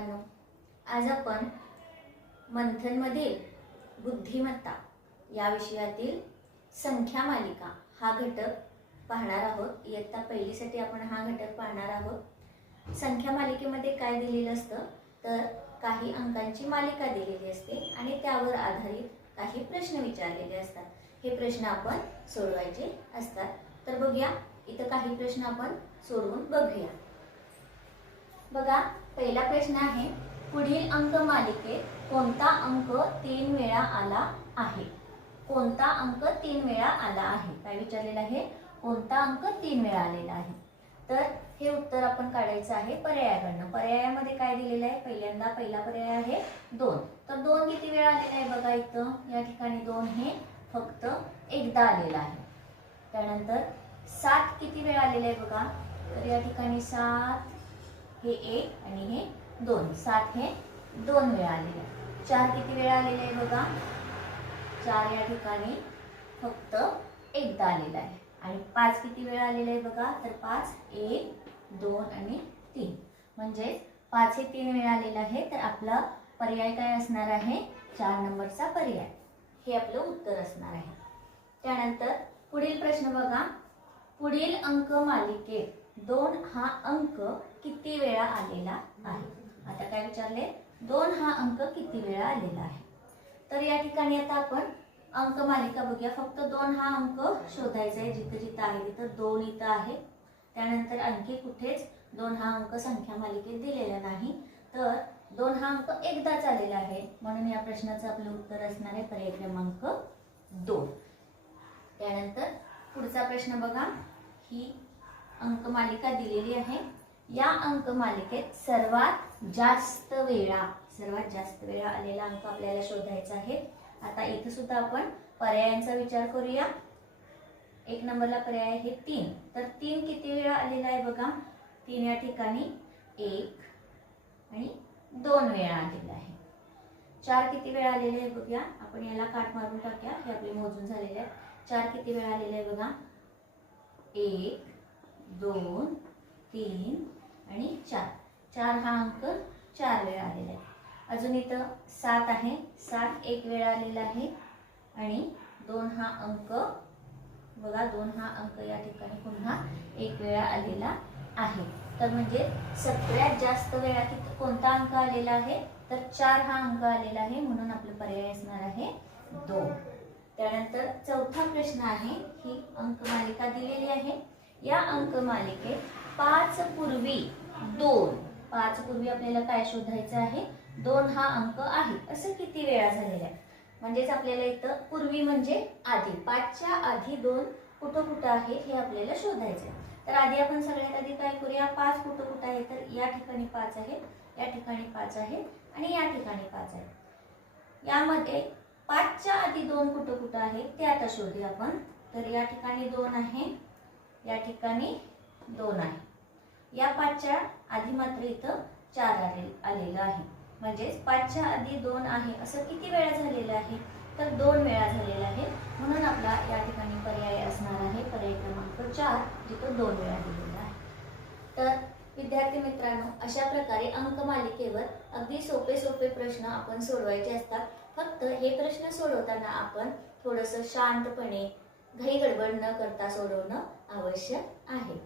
मित्रांनो, आज आपण मंथनमधील बुद्धिमत्ता या विषयातील संख्या मालिका हा घटक पाहणार आहोत। इयत्ता पहिलीसाठी आपण हा घटक पाहणार आहोत। संख्या मालिकेमध्ये काय दिलेलं असतं तर काही अंकांची मालिका दिलेली असते आणि त्यावर आधारित काही प्रश्न विचारलेले असतात। हे प्रश्न आपण सोडवायचे असतात। तर बघूया, इथं काही प्रश्न आपण सोडवून बघूया। बघा, पहिला प्रश्न आहे, पुढील अंक मालिकेत कोणता अंक 3 वेळा आला आहे? कोणता अंक 3 वेळा आला आहे? काय विचारलेलं आहे? कोणता अंक 3 वेळा आलेला आहे? तर हे उत्तर आपण काढायचं आहे पर्यायाकडनं। पर्यायामध्ये काय दिलेलं आहे? पहिला पर्याय आहे 2। तर 2 किती वेळा आलेला आहे? बघा, इथं या ठिकाणी 2 हे फक्त एकदा आलेला आहे। त्यानंतर 7 किती वेळा आलेला आहे? बघा, तर या ठिकाणी 7 हे 1 आणि हे 2, 7 हे 2 वेळा आलेले आहे। 4 किती वेळा आलेले आहे? बघा, 4 या ठिकाणी फक्त एकदा आलेला आहे। आणि 5 किती वेळा आलेला आहे? बघा, तर 5 1 2 आणि 3, म्हणजे 5 हे 3 वेळा आलेला आहे। तर आपला पर्याय काय असणार आहे? 4 नंबरचा पर्याय हे आपलं उत्तर असणार आहे। त्यानंतर पुढील प्रश्न बघा, पुढील अंक मालिकेत 2 हा अंक किती वेळा आलेला आहे? आता काय विचारले? 2 हा अंक किती वेळा आलेला आहे? तर या ठिकाणी आता आपण अंक मालिका बघूया। फक्त 2 हा अंक शोधायचा आहे। जिथे जिथे आहे तिथं 2 इथं आहे। त्यानंतर आणखी कुठेच 2 हा अंक संख्या मालिकेत दिलेला नाही। तर 2 हा अंक एकदाच आलेला आहे, म्हणून या प्रश्नाचं आपलं उत्तर असणार आहे पर्याय क्रमांक 2। त्यानंतर पुढचा प्रश्न बघा, ही अंक मालिका दिलेली आहे। या अंक मालिकेत सर्वात जास्त वेळा आलेला अंक आपल्याला शोधायचा आहे। आता इथे सुद्धा आपण पर्यायांचा विचार करूया। 1 नंबरला पर्याय आहे 3। तर 3 किती वेळा आलेला आहे? बघा, 3 या ठिकाणी 1 आणि 2 वेळा आलेला आहे। 4 किती वेळा आलेले आहे? बघूया, आपण याला काट मारून टाकूया, हे आपले मोजून झालेले आहे। 4 किती वेळा आलेले आहे? बघा, 1 2 3 आणि 4, 4 हा अंक 4 वेळा आलेला आहे। अजून इथं 7 आहे, 7 1 वेळा आलेला आहे आणि 2 हा अंक बघा, 2 हा अंक या ठिकाणी पुन्हा 1 वेळा आलेला आहे। तर म्हणजे सगळ्यात जास्त वेळा कोणता अंक आलेला आहे? तर 4 हा अंक आलेला आहे, म्हणून आपलं पर्याय असणार आहे 2। त्यानंतर चौथा प्रश्न आहे, ही अंक मालिका दिलेली आहे। या अंक मालिकेत 5 पूर्वी 2, 5 पूर्वी आपल्याला काय शोधायचं आहे? 2 हा अंक आहे असं किती वेळा झालेला आहे? म्हणजेच आपल्याला इथं पूर्वी म्हणजे आधी, 5च्या आधी 2 कुठं कुठं आहे हे आपल्याला शोधायचं आहे। तर आधी आपण सगळ्यात आधी काय करूया? 5 कुठं कुठं आहे? तर या ठिकाणी 5 आहे, या ठिकाणी 5 आहे आणि या ठिकाणी 5 आहे। यामध्ये 5च्या आधी 2 कुठं कुठं आहे ते आता शोधूया आपण। तर या ठिकाणी 2 आहे, या ठिकाणी 2 आहे। या 5च्या आधी मात्र इथं 4 आलेलं आहे, म्हणजेच 5च्या आधी 2 आहे असं किती वेळा झालेलं आहे? तर 2 वेळा झालेला आहे, म्हणून आपला या ठिकाणी पर्याय असणार आहे पर्याय क्रमांक 4, जिथं 2 वेळा दिलेला आहे। तर विद्यार्थी मित्रांनो, अशा प्रकारे अंक मालिकेवर अगदी सोपे प्रश्न आपण सोडवायचे असतात। फक्त हे प्रश्न सोडवताना आपण थोडंसं शांतपणे, घाई गडबड न करता सोडवणं आवश्यक आहे।